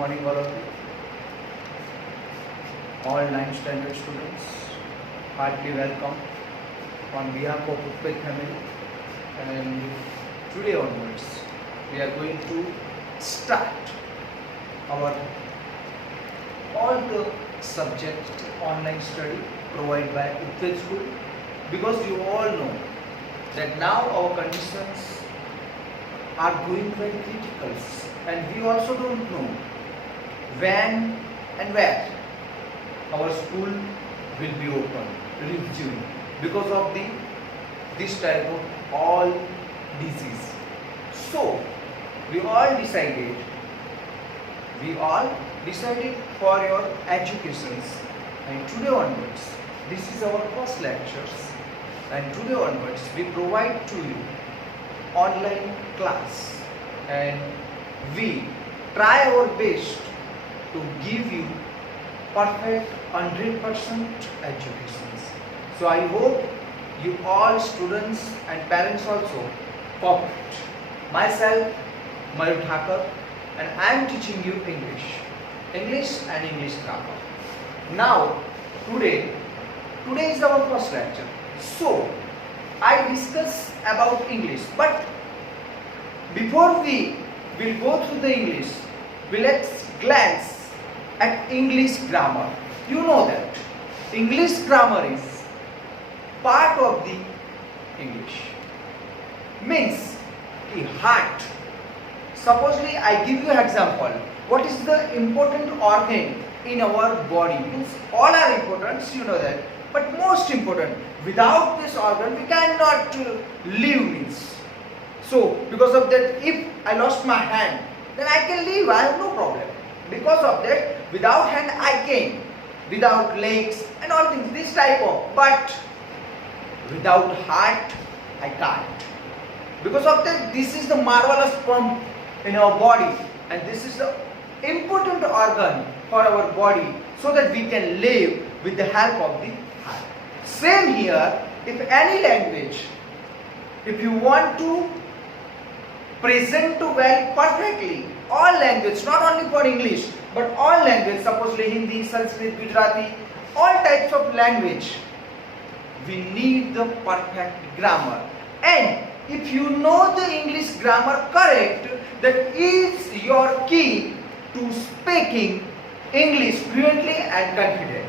morning all of you. All 9th standard students, heartily welcome on behalf of Utpet family. And today onwards, we are going to start our all the subject online study provided by Utpet school, because you all know that now our conditions are going very critical, and we also don't know when and where our school will be open, resume, because of this type of all disease. So we all decided for your educations, and today onwards, this is our first lectures, and today onwards we provide to you online class, and we try our best to give you perfect 100% educations. So I hope you all students and parents also perfect. Myself, Mayur Thakur, and I am teaching you English and English grammar. Now today is our first lecture. So I discuss about English, but before we will go through the English, let's glance at English grammar. You know that English grammar is part of the English. Means the heart. Supposedly I give you example. What is the important organ in our body? Means all are important, you know that. But most important, without this organ we cannot live. Means. So because of that, if I lost my hand, then I can live, I have no problem. Because of that, without hand I can, without legs and all things, this type of, but without heart I can't. Because of that, this is the marvelous pump in our body, and this is the important organ for our body, so that we can live with the help of the heart. Same here, if any language, if you want to present well perfectly, all language, not only for English, but all language, supposedly Hindi, Sanskrit, Gujarati, all types of language, we need the perfect grammar. And if you know the English grammar correct, that is your key to speaking English fluently and confidently.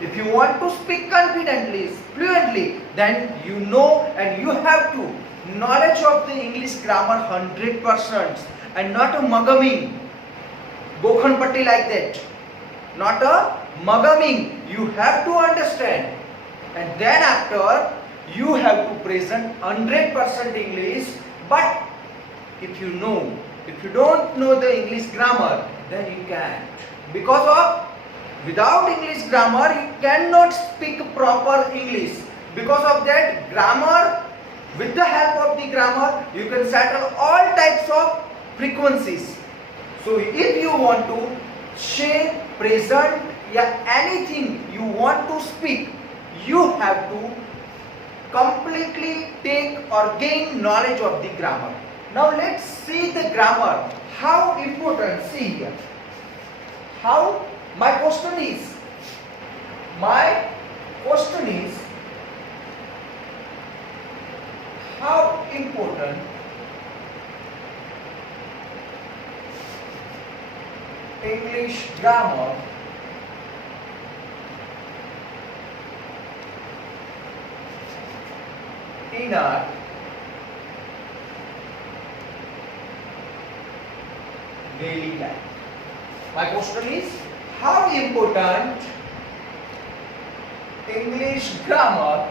If you want to speak confidently, fluently, then you know and you have to knowledge of the English grammar 100%, and not a mugging, Bokhanpatti like that. Not a mugging. You have to understand, and then after you have to present 100% English. But if you don't know the English grammar, then you can't. Because of without English grammar you cannot speak proper English. Because of that, grammar, with the help of the grammar, you can settle all types of frequencies. So if you want to share, present, anything you want to speak, you have to completely take or gain knowledge of the grammar. Now let's see the grammar. How important, see here. How? My question is, how important English grammar in our daily life? My question is, how important English grammar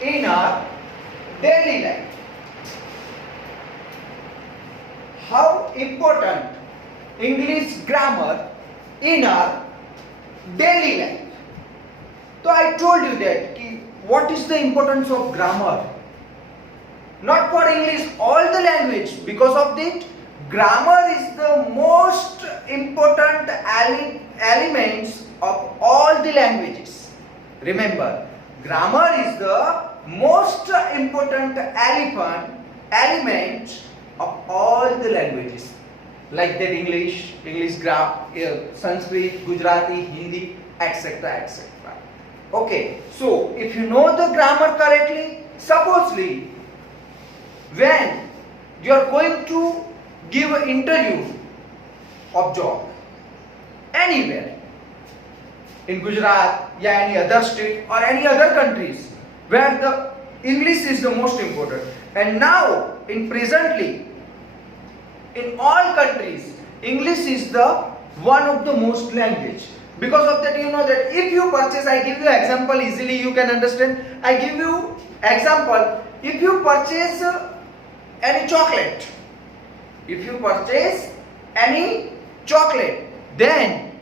in our daily life? How important English grammar in our daily life? So I told you that what is the importance of grammar? Not for English, all the language. Because of that, grammar is the most important elements of all the languages. Remember, grammar is the most important element of all the languages. like that English, Sanskrit, Gujarati, Hindi, etc. etc. Okay, so if you know the grammar correctly, supposedly when you are going to give an interview of job anywhere in Gujarat, yeah, any other state or any other countries where the English is the most important, and now in presently in all countries English is the one of the most language. Because of that, you know that if you purchase, I give you example easily you can understand. I give you example. If you purchase any chocolate, then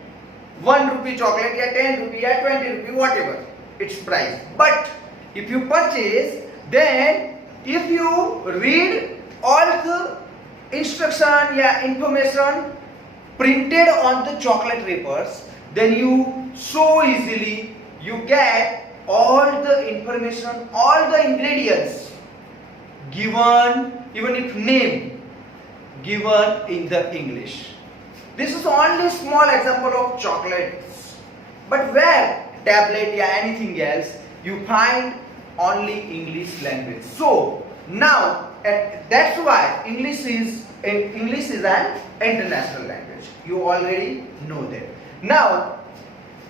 1 rupee chocolate, yeah, 10 rupee, yeah, 20 rupee, whatever its price. But if you purchase, then if you read all the instruction, yeah, information printed on the chocolate wrappers, then you so easily you get all the information, all the ingredients given, even if name given in the English. This is only small example of chocolates, but where tablet, yeah, anything else, you find only English language. So now that's why English is an international language. You already know that. Now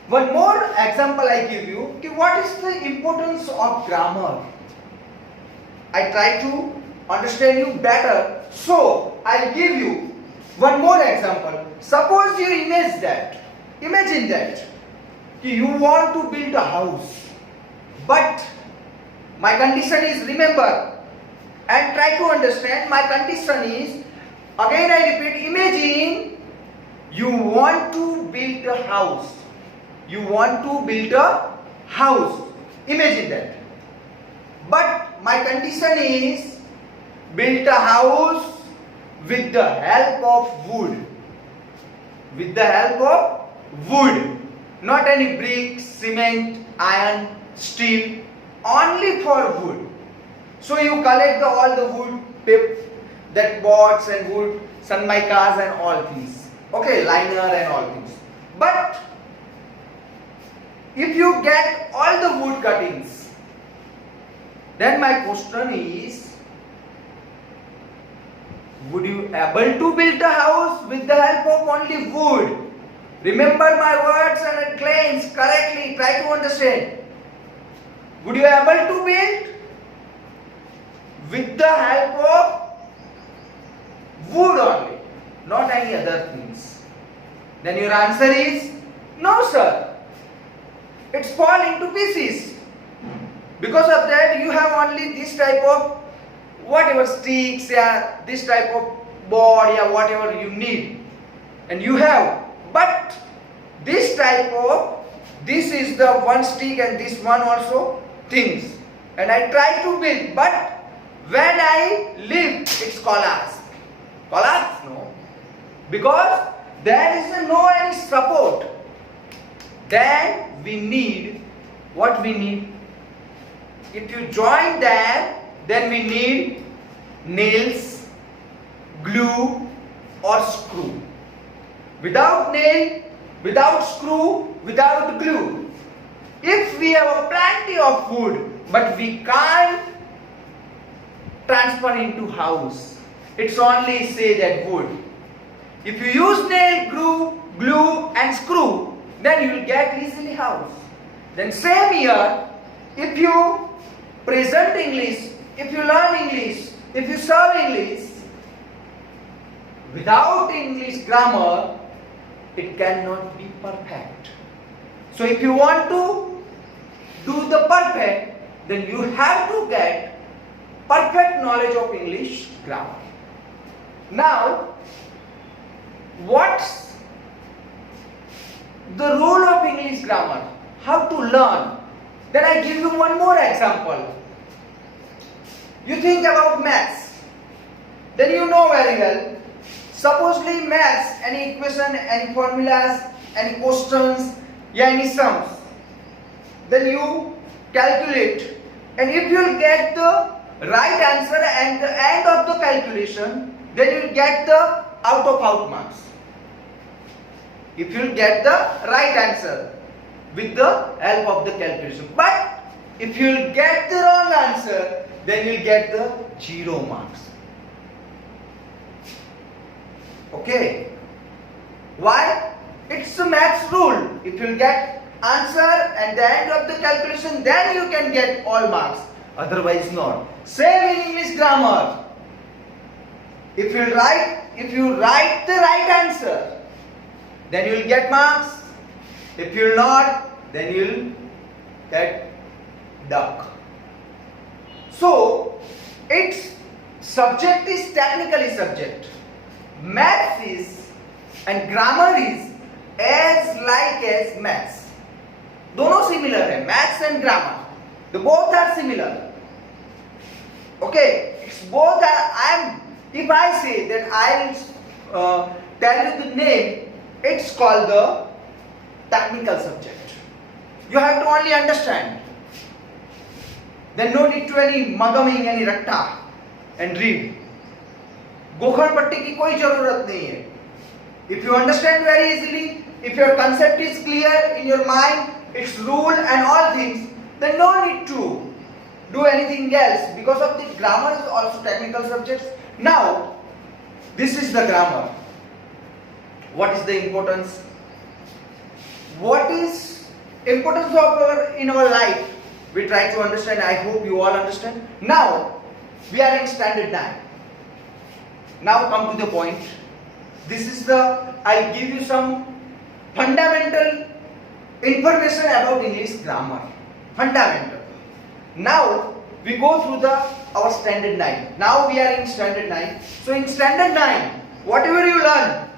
one more example I give you. Okay, what is the importance of grammar? I try to understand you better, so I give you one more example. Suppose you imagine that you want to build a house, but my condition is, remember and try to understand, my condition is, again I repeat, imagine you want to build a house. Imagine that. But my condition is build a house with the help of wood. Not any bricks, cement, iron, steel, only for wood. So you collect all the wood, that boards and wood, sanmaikas and all things. Okay, liner and all things. But if you get all the wood cuttings, then my question is, would you able to build a house with the help of only wood? Remember my words and claims correctly, try to understand. Would you able to build with the help of wood only, not any other things? Then your answer is no, sir. It's fall into pieces. Because of that, you have only this type of whatever sticks, yeah, this type of board, yeah, whatever you need, and you have. But this type of, this is the one stick and this one also things, and I try to build, but when I leave, it's collapse. No, because there is no any support. Then we need what we need. If you join them, then we need nails, glue or screw. Without nail, without screw, without glue, if we have plenty of wood but we can't transfer into house, it's only say that wood. If you use nail, glue and screw, then you will get easily house. Then same here, if you present English, if you learn English, if you serve English, without English grammar, it cannot be perfect. So if you want to do the perfect, then you have to get perfect knowledge of English grammar. Now, what's the role of English grammar? How to learn? Then I give you one more example. You think about maths, then you know very well. Supposedly maths, any equation, any formulas, any questions, yeah, any sums, then you calculate, and if you will get the right answer at the end of the calculation, then you will get the out of out marks. If you get the right answer with the help of the calculation. But if you get the wrong answer, then you'll get the 0 marks. Okay. Why? It's a maths rule. If you get answer at the end of the calculation, then you can get all marks. Otherwise not. Same in English grammar. If you write the right answer, then you will get marks. If you will not, then you will get duck. So its subject is technically subject. Maths is and grammar is as like as maths. दोनों similar है, maths and grammar. The both are similar. Okay, it's both are. If I say that I will tell you the name, it's called the technical subject. You have to only understand. Then no need to any mugging, any ratta and read. गोखर पट्टी की कोई जरूरत नहीं है. If you understand very easily, if your concept is clear in your mind, its rule and all things, then no need to do anything else, because of the grammar is also technical subjects. Now, this is the grammar. What is the importance? What is importance of in our life? We try to understand. I hope you all understand. Now, we are in standard 9. Now come to the point. This is I'll give you some fundamental information about English grammar. Fundamental. Now we go through our standard 9. Now we are in standard 9. So in standard 9, whatever you learn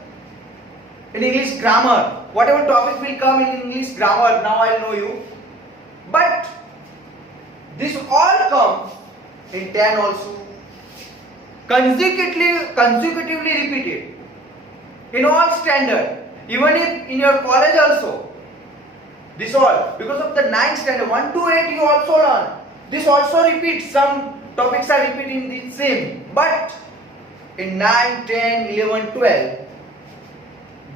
in English grammar, whatever topic will come in English grammar, now I'll know you. But this all comes in 10 also. Consecutively repeated in all standard, even if in your college also. This all, because of the 9th standard, 1 to 8 you also learn. This also repeats, some topics are repeating the same. But in 9, 10, 11, 12,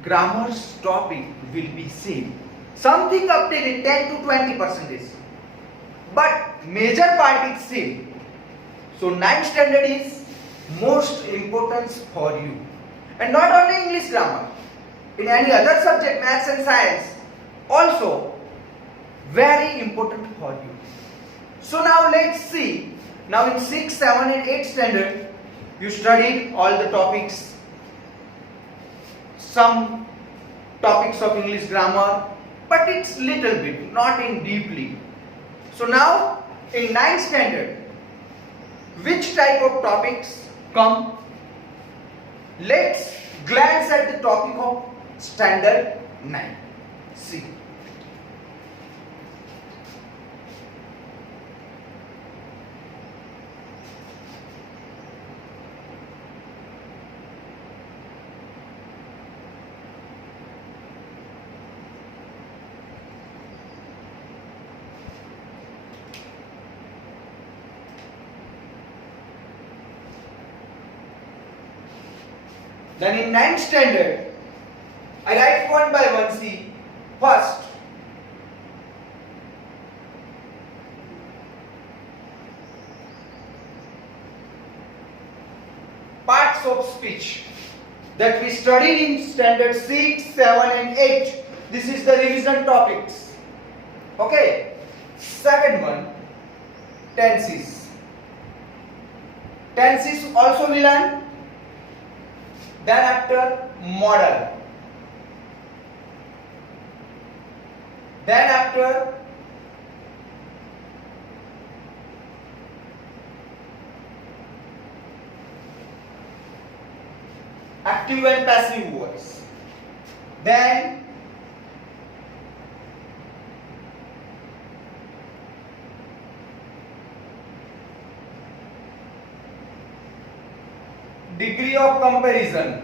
grammar's topic will be same. Something updated 10 to 20%. But major part is same. So 9th standard is most important for you. And not only English grammar, in any other subject, maths and science, also very important for you. So now let's see. Now in 6, 7 and 8 standard, you studied all the topics, some topics of English grammar, but it's little bit, not in deeply. So now in 9th standard, which type of topics come? Let's glance at the topic of standard 9. See. Then in 9th standard, I write one by one. See, first, parts of speech that we studied in standard 6, 7 and 8. This is the revision topics. Okay. Second one, tenses. Tenses also we learn. Then after, modal. Then after, active and passive voice. Then degree of comparison.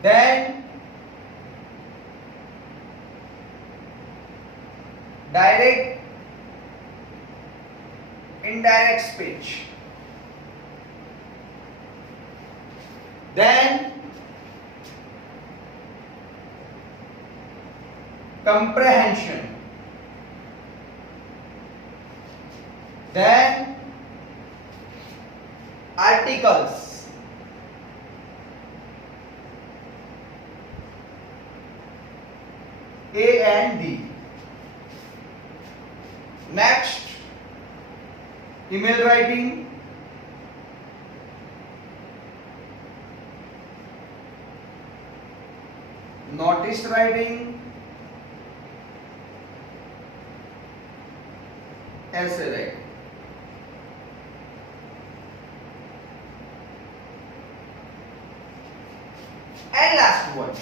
Then direct, indirect speech. then comprehension, then articles, A and D. Next, email writing, notice writing, essay writing. And last one,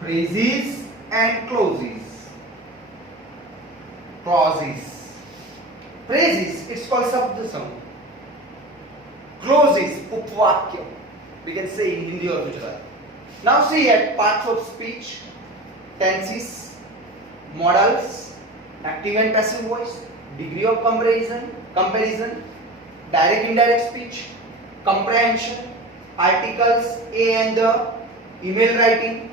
phrases and clauses. Phrases, it's called Shabd Samooh. Clauses, upvakya. We can say in Hindi or Gujarati. Now see at parts of speech, tenses, modals, active and passive voice, degree of comparison, direct indirect speech, comprehension, articles, A and the, email writing,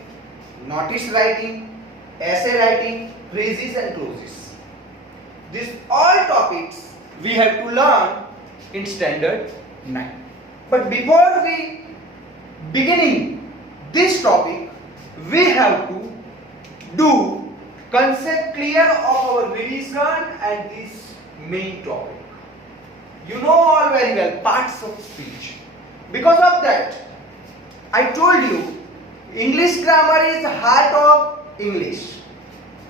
notice writing, essay writing, phrases and clauses. These all topics we have to learn in standard 9. But before we beginning this topic, we have to do concept clear of our revision and this main topic. You know all very well parts of speech. Because of that, I told you English grammar is heart of English.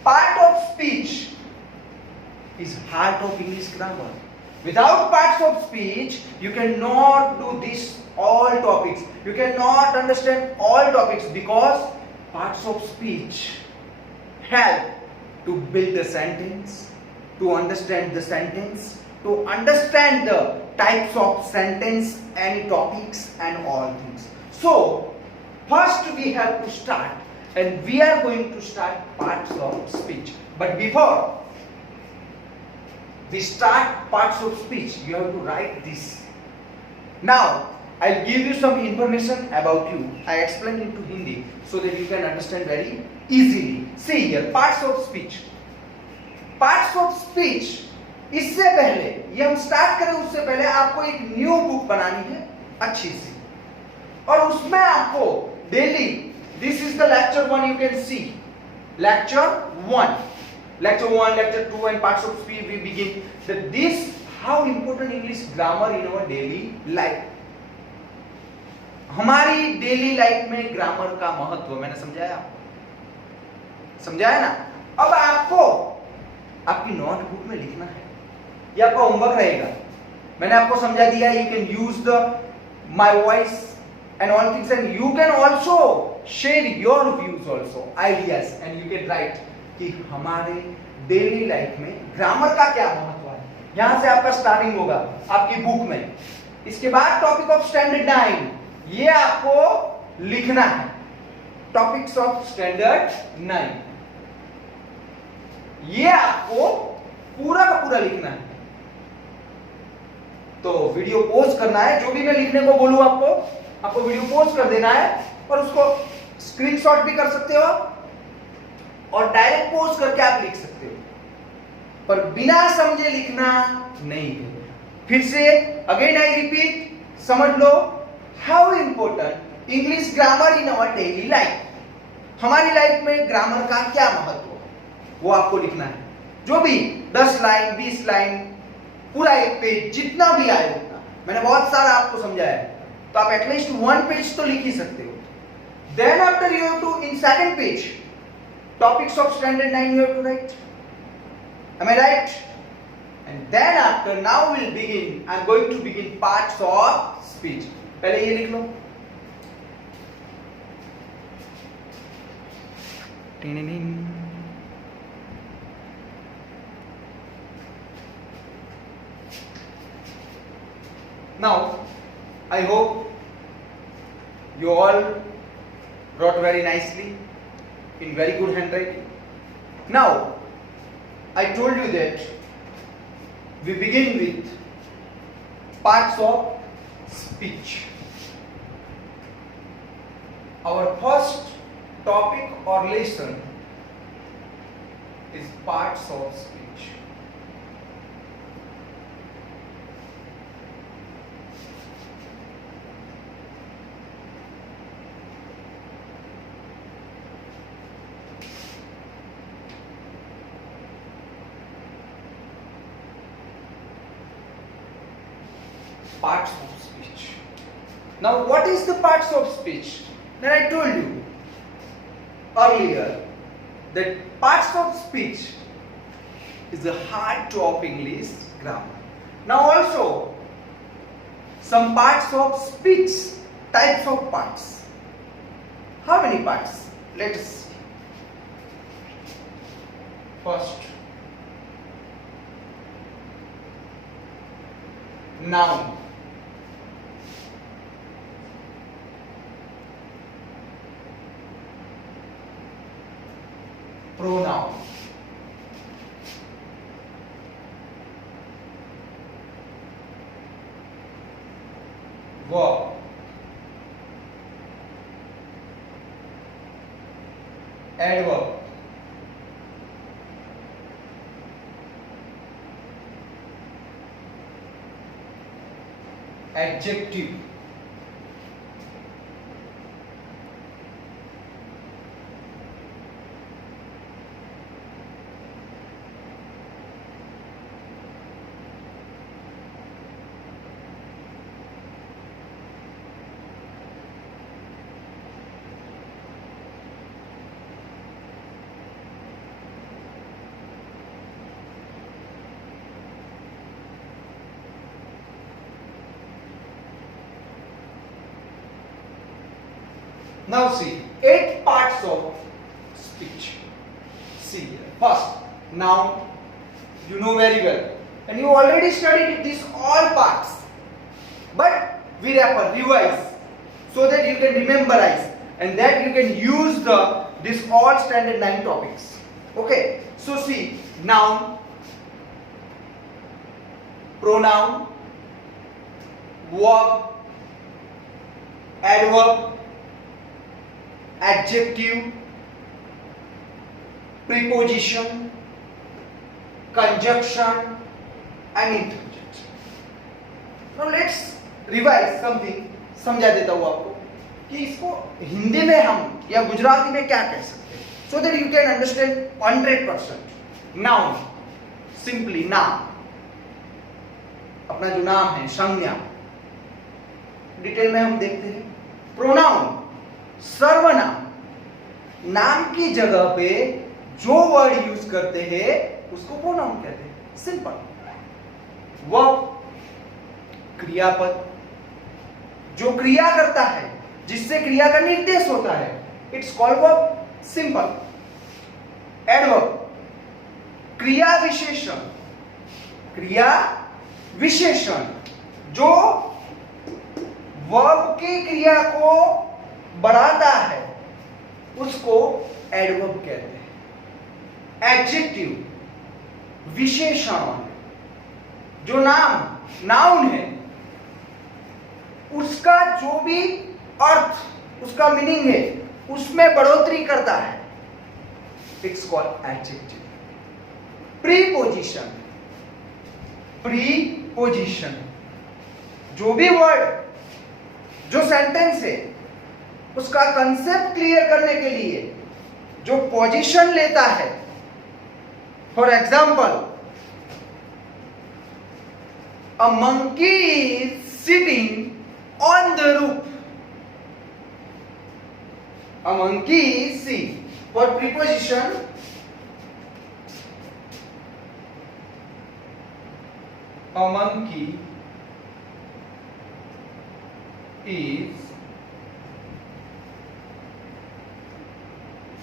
Part of speech is heart of English grammar. Without parts of speech, you cannot do this all topics. You cannot understand all topics because parts of speech help to build a sentence, to understand the sentence, to understand the types of sentence and topics and all things. So, first we have to start, and we are going to start parts of speech. But before we start parts of speech, you have to write this. Now, I'll give you some information about you. I explain into Hindi so that you can understand very easily. See here, parts of speech. Parts of speech, इससे पहले ये हम start करें उससे पहले आपको एक new book बनानी है अच्छी सी, और उसमें आपको daily, this is the lecture 1, you can see lecture 1, lecture 2 and parts of speech we begin that this how important English grammar in our daily life. हमारी डेली लाइफ में ग्रामर का महत्व मैंने समझाया आपको, समझाया ना। अब आपको आपकी नोटबुक में लिखना है, ये आपका होमवर्क रहेगा। मैंने आपको समझा दिया, you can use the my voice and all things, and you can also share your views also, ideas, and you can write कि हमारे डेली लाइफ में ग्रामर का क्या महत्व है। यहां से आपका स्टार्टिंग होगा आपकी बुक में। इसके बाद टॉपिक ऑफ स्टैंडर्ड 9, ये आपको लिखना है। टॉपिक्स ऑफ स्टैंडर्ड 9 ये आपको पूरा का पूरा लिखना है। तो वीडियो पॉज करना है, जो भी मैं लिखने को बोलूं आपको वीडियो पॉज कर देना है, और उसको स्क्रीनशॉट भी कर सकते हो और डायरेक्ट पॉज करके आप लिख सकते हो, पर बिना समझे लिखना नहीं है। फिर से अगेन आई रिपीट, समझ लो how important English grammar in our daily life. हमारी लाइफ में ग्रामर का क्या महत्व है वो आपको लिखना है। जो भी 10 लाइन 20 लाइन पूरा एक पेज जितना भी आए उतना, मैंने बहुत सारा आपको समझाया है, तो आप एटलीस्ट 1 पेज तो लिख ही सकते हो। Then after you have to in second page topics of standard 9 you have to write. Am I right? And then after, now we'll begin. I'm going to begin parts of speech. पहले ये लिख लो। Now, I hope you all wrote very nicely in very good handwriting. Now, I told you that we begin with parts of speech. Our first topic or lesson is parts of speech. Parts of speech. Now, what is the parts of speech? Then I told you earlier that parts of speech is the heart of English grammar. Now also some parts of speech, types of parts. How many parts? Let us see. First, noun. Pronoun. Verb. Adverb. Adjective. Now see, 8 parts of speech. See here. First, noun. You know very well. And you already studied these all parts. But we revise so that you can memorize and that you can use this all standard 9 topics. Okay. So see, noun, pronoun, verb, adverb, adjective, preposition, conjunction and interjection. Now let's revise something. समझा देता हूँ आपको कि इसको हिंदी में हम या गुजराती में क्या कह सकते हैं, so that you can understand 100%. Noun, simply नाम, अपना जो नाम है संज्ञा, डिटेल में हम देखते हैं. प्रोनाउन, सर्वनाम, नाम की जगह पे जो वर्ड यूज करते हैं उसको प्रोनाउन कहते हैं. सिंपल. वर्ब, क्रियापद, जो क्रिया करता है, जिससे क्रिया का निर्देश होता है, it's called verb. Simple. Adverb, क्रिया विशेषण, क्रिया विशेषण जो वर्ब की क्रिया को बढ़ाता है उसको एडवर्ब कहते हैं. एडजेक्टिव, विशेषण, जो नाउन है उसका जो भी अर्थ, उसका मीनिंग है उसमें बढ़ोतरी करता है, it's called adjective. Preposition, preposition जो भी वर्ड, जो सेंटेंस है उसका कंसेप्ट क्लियर करने के लिए जो पोजीशन लेता है. For example, a monkey is sitting on the roof. A monkey is see. For preposition, a monkey is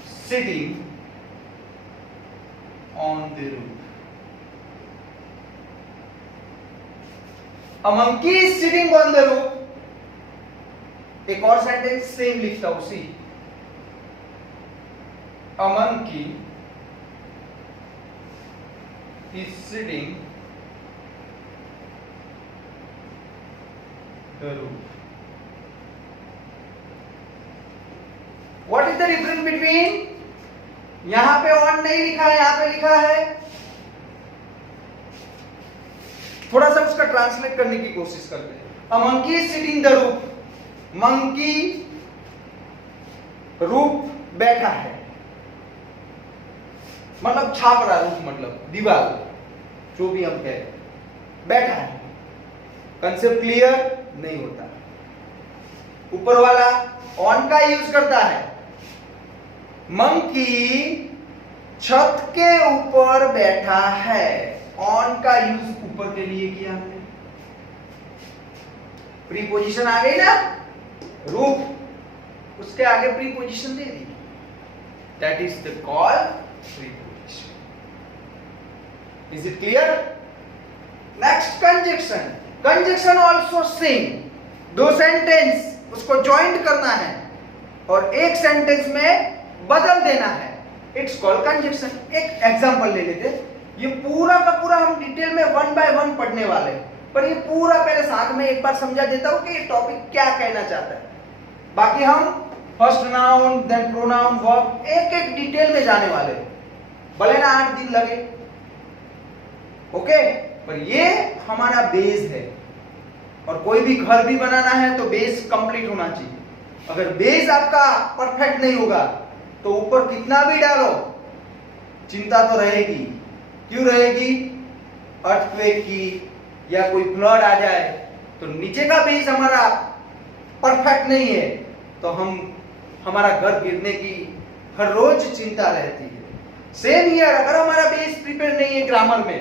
sitting on the roof. A monkey is sitting on the roof. एक और sentence same लिखता हूं. सी, a monkey is sitting the roof. What is the difference between, यहां पे on नहीं लिखा है, यहां पे लिखा है, थोड़ा सा उसका ट्रांसलेट करने की कोशिश करते हैं. A monkey is sitting the roof. Monkey रूप बैठा है, मतलब छाप रहा है, रूप मतलब दीवार, जो भी हम कहें, बैठा है. कंसेप्ट क्लियर नहीं होता. ऊपर वाला ऑन का यूज करता है. मंकी छत के ऊपर बैठा है. ऑन का यूज ऊपर के लिए किया हमने. प्रीपोजिशन आ गई ना, रूप, उसके आगे preposition they the. That is the call preposition. Is it clear? Next conjunction. Conjunction also same. दो सेंटेंस उसको ज्वाइंट करना है और एक सेंटेंस में बदल देना है. It's called conjunction. एक एग्जांपल ले लेते. ये पूरा का पूरा हम डिटेल में 1 बाय 1 पढ़ने वाले हैं, पर ये पूरा पहले साथ में एक बार समझा देता हूं कि ये टॉपिक क्या कहना चाहता है. बाकी हम first noun, then pronoun, verb, एक एक डिटेल में जाने वाले हैं, भले ना 8 दिन लगे. ओके, पर ये हमारा बेस है. और कोई भी घर भी बनाना है तो बेस कंप्लीट होना चाहिए. अगर बेस आपका परफेक्ट नहीं होगा तो ऊपर कितना भी डालो चिंता तो रहेगी. क्यों रहेगी? अर्थक्वेक की या कोई फ्लड आ जाए तो नीचे का बेस हमारा परफेक्ट नहीं है तो हमारा घर गिरने की हर रोज चिंता रहती है. सेम हियर, अगर हमारा बेस प्रिपेयर नहीं है ग्रामर में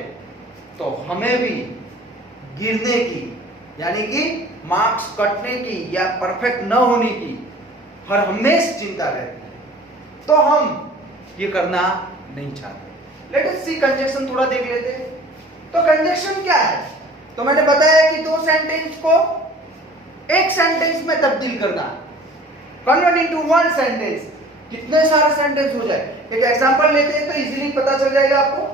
तो हमें भी गिरने की, यानी कि मार्क्स कटने की या परफेक्ट न होने की हर हमेशा चिंता रहती है. तो हम ये करना नहीं चाहते. लेट अस सी कंजक्शन थोड़ा देख लेते हैं. तो कंजक्शन क्या है? तो मैंने बताया कि दो सेंटेंस को एक सेंटेंस में तब्दील करना, कन्वर्ट इनटू वन सेंटेंस. कितने सारे सेंटेंस हो जाए. एक एग्जांपल लेते हैं तो इजीली पता चल जाएगा आपको.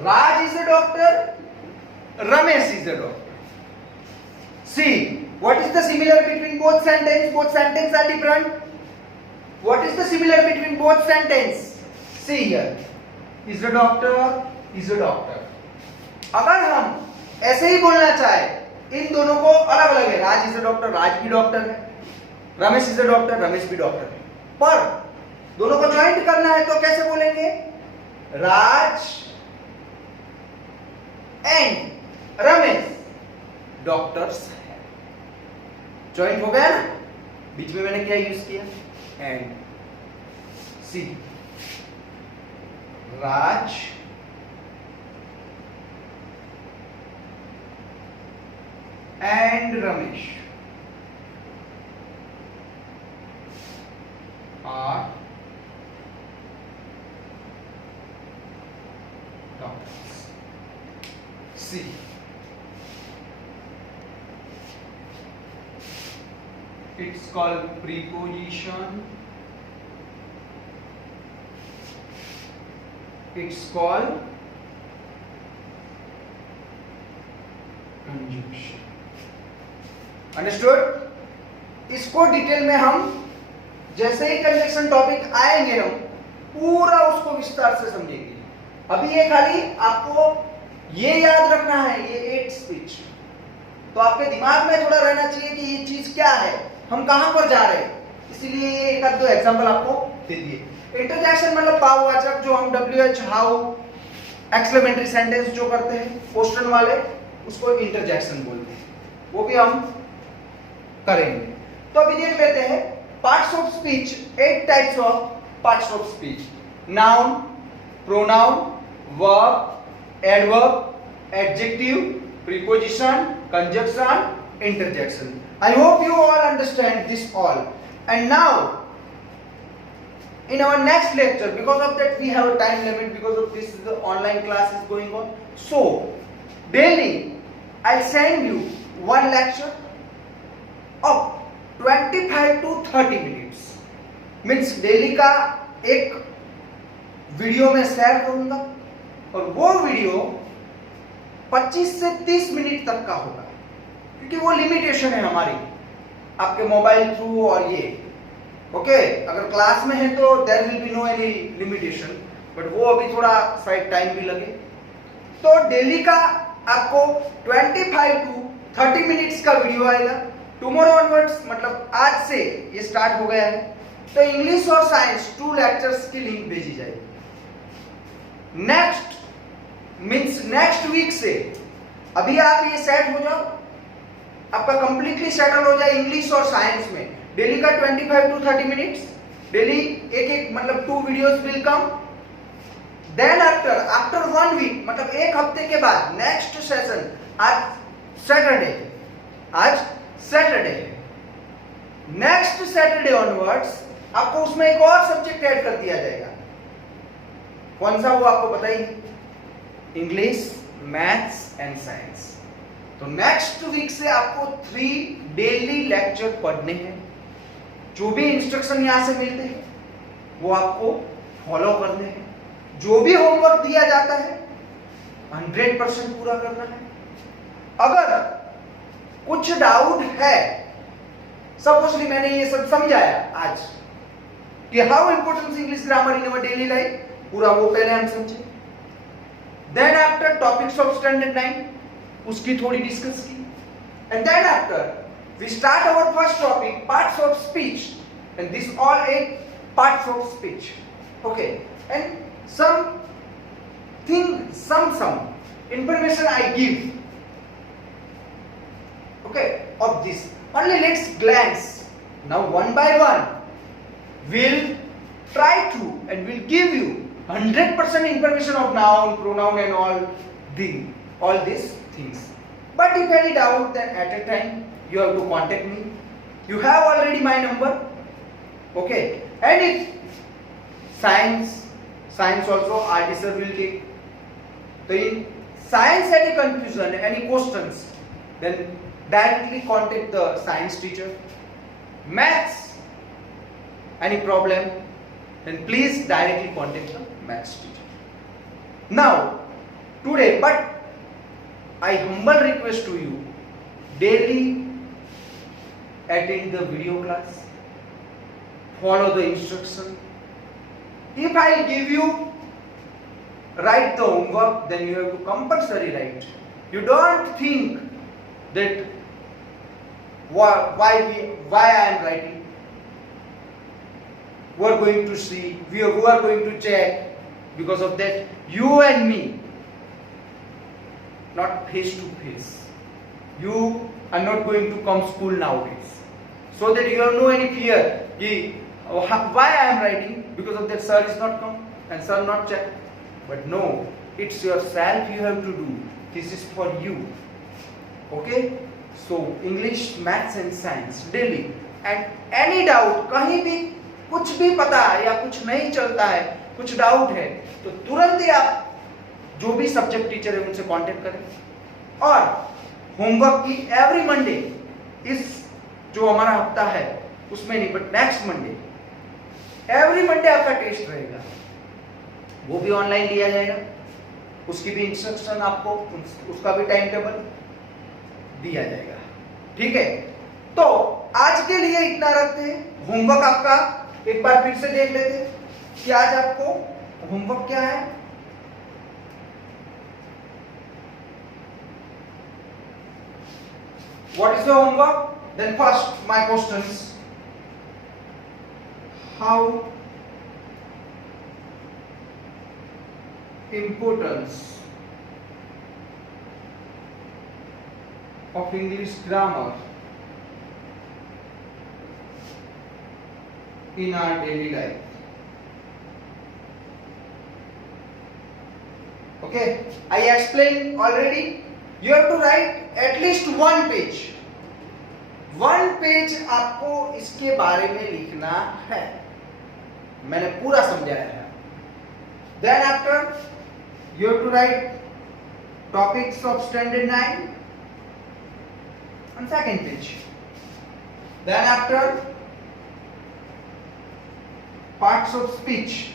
Raj is a doctor, Ramesh is a doctor. See, what is the similar between both sentences? Both sentences are different. What is the similar between both sentences? See here, is a doctor, is a doctor. अगर हम ऐसे ही बोलना चाहे, इन दोनों को अलग अलग है. राज इज अ डॉक्टर, राज भी डॉक्टर है. Ramesh is a doctor, Ramesh भी डॉक्टर है. पर दोनों को ज्वाइंट करना है तो कैसे बोलेंगे? राज एंड रमेश डॉक्टर्स है. ज्वाइंट हो गया ना. बीच में मैंने क्या यूज किया? And. See, Raj and Ramesh are doctors. See, it's called preposition. It's called conjunction. Understood? इसको डिटेल में हम जैसे ही कंजक्शन टॉपिक आएंगे हम पूरा उसको विस्तार से समझेंगे. अभी ये खाली आपको ये याद रखना है, ये 8 स्पीच. तो आपके दिमाग में थोड़ा रहना चाहिए कि ये चीज क्या है, हम कहां पर जा रहे हैं. इसलिए ये एक आध दो एग्जांपल आपको दे दिए. इंटरजेक्शन मतलब भाववाचक, जो हम WH, हाउ, एक्सक्लेमेटरी सेंटेंस जो करते हैं क्वेश्चन वाले, उसको इंटरजेक्शन बोलते हैं. वो भी हम करेंगे. तो अभी देख लेते हैं parts of speech. 8 types of parts of speech. Noun, pronoun, verb, adverb, adjective, preposition, conjunction, interjection. I hope you all understand this all. And now, in our next lecture, because of that we have a time limit, because of this the online class is going on. So, daily I'll send you one lecture of 25 to 30 minutes. Means daily का एक video में share करूंगा और वो video 25 से 30 minute तक का होगा, क्योंकि वो लिमिटेशन है हमारी आपके मोबाइल थ्रू और ये ओके अगर क्लास में है तो there will be no any limitation, but वो अभी थोड़ा शायद टाइम भी लगे। तो डेली का आपको 25 टू 30 मिनट्स का वीडियो आएगा। टुमारो ऑनवर्ड्स मतलब आज से ये स्टार्ट हो गया है, तो इंग्लिश और साइंस 2 लेक्चर्स की लिंक भेजी जाएगी। नेक्स्ट वीक से अभी आप ये सेट हो जाओ, आपका कंप्लीटली सेटल हो जाए इंग्लिश और साइंस में। डेली का 25 टू 30 मिनट्स, डेली एक मतलब 2 videos will come. Then after 1 week मतलब एक हफ्ते के बाद नेक्स्ट सेशन आज सैटरडे नेक्स्ट सैटरडे ऑनवर्ड्स आपको उसमें एक और सब्जेक्ट ऐड कर दिया जाएगा। कौन सा वो आपको बताइए? English, maths and science. तो नेक्स्ट वीक से आपको 3 डेली लेक्चर पढ़ने हैं। जो भी इंस्ट्रक्शन यहां से मिलते हैं वो आपको फॉलो करने हैं। जो भी होमवर्क दिया जाता है 100% पूरा करना है। अगर कुछ डाउट है, सपोजली मैंने ये सब समझाया आज कि how importance English grammar in our daily life, पूरा वो पहले हम समझे। Then after topics of standard 9 उसकी थोड़ी डिस्कस की, and then after we start our first topic, parts of speech, and this all 8 parts of speech. Okay, and some information I give, okay, of this. Only let's glance. Now one by one, we'll try to and we'll give you 100% information of noun, pronoun and all these things. But if any doubt, then at a time, you have to contact me. You have already my number. Okay. And if science also RD sir will take. So in science any confusion, any questions, then directly contact the science teacher. Maths, any problem, then please directly contact the maths teacher. Now, today, but I humble request to you, daily attend the video class, follow the instruction. If I give you write the homework, then you have to compulsory write. You don't think that why I am writing. We are going to see, we are going to check. Because of that, you and me, not face to face. You are not going to come school nowadays, so that you have no any fear. Why I am writing? Because of that sir is not come and sir not check. But no, it's yourself you have to do. This is for you. Okay? So English, maths and science daily. And any doubt, कहीं भी कुछ भी पता है या कुछ नहीं चलता है, कुछ डाउट है, तो तुरंत ही आप जो भी सब्जेक्ट टीचर है उनसे कांटेक्ट करें। और होमवर्क की एवरी मंडे, इस जो हमारा हफ्ता है उसमें नहीं, but next Monday, every Monday आपका टेस्ट रहेगा, वो भी ऑनलाइन लिया जाएगा। उसकी भी इंस्ट्रक्शन आपको, उसका भी टाइम टेबल दिया जाएगा। ठीक है, तो आज के लिए इतना रखते हैं। होमवर्क आपका एक बार फिर से देख लेते हैं कि आज आपको होमवर्क क्या है। What is the homework? Then first my questions. How importance of English grammar in our daily life? Okay, I explained already. You have to write at least one page. One page आपको इसके बारे में लिखना है. मैंने पूरा समझाया है. Then after you have to write topics of standard 9 on second page. Then after parts of speech,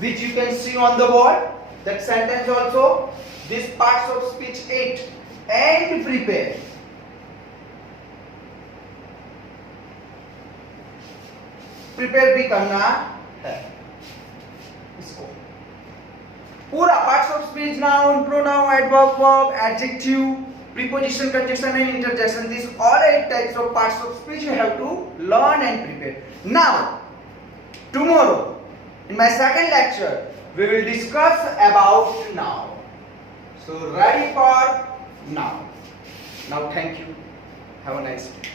which you can see on the board. That sentence also. This parts of speech 8 and prepare. Prepare भी करना है इसको पूरा. Parts of speech, noun, pronoun, adverb, verb, adjective, preposition, conjunction and interjection. These all 8 types of parts of speech you have to learn and prepare. Now, tomorrow in my second lecture we will discuss about now. So ready for now. Now thank you. Have a nice day.